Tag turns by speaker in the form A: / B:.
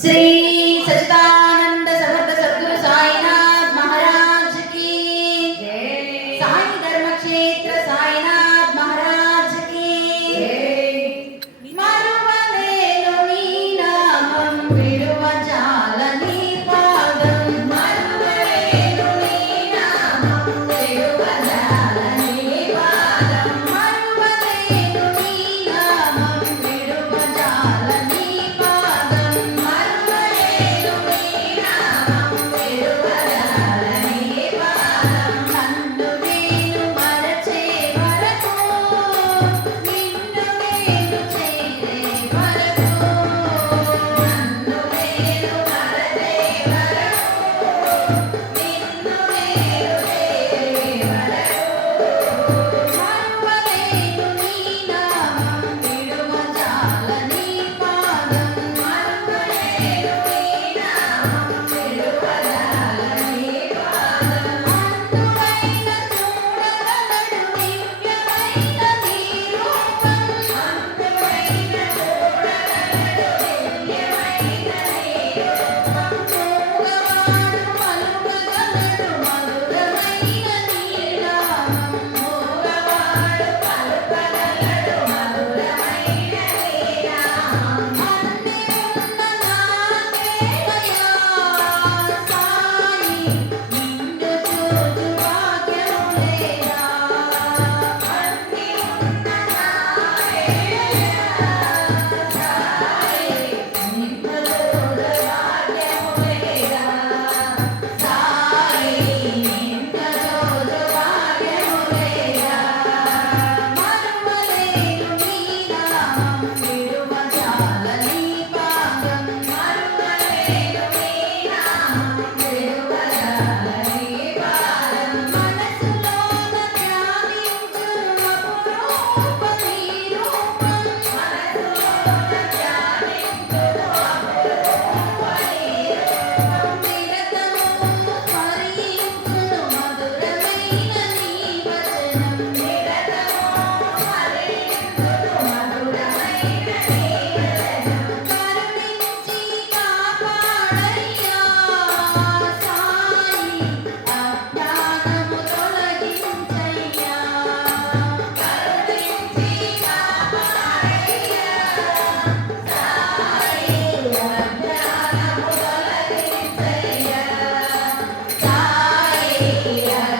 A: Shri Sachita Yeah.